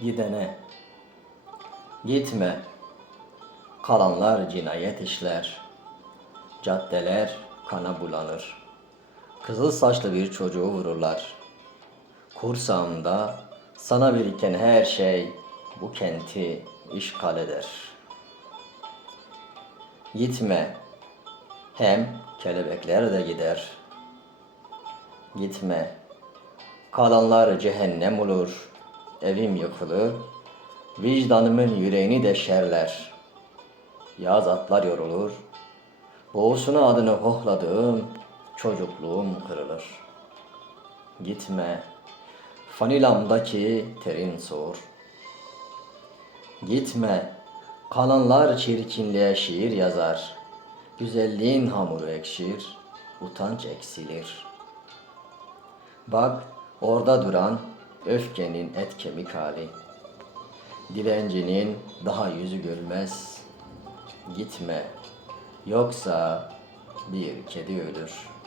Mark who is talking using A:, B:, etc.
A: gidene. Gitme, kalanlar cinayet işler. Caddeler kana bulanır. Kızıl saçlı bir çocuğu vururlar. Kursağımda sana biriken her şey bu kenti işgal eder. Gitme, hem kelebekler de gider. Gitme, kalanlar cehennem olur, evim yıkılır, vicdanımın yüreğini deşerler. Yaz atlar yorulur, boğusuna adını hohladığım çocukluğum kırılır. Gitme, fanilamdaki terin soğur. Gitme, kalanlar çirkinliğe şiir yazar. Güzelliğin hamuru ekşir, utanç eksilir. Bak orada duran öfkenin et kemik hali. Dilencinin daha yüzü görmez. Gitme, yoksa bir kedi ölür.''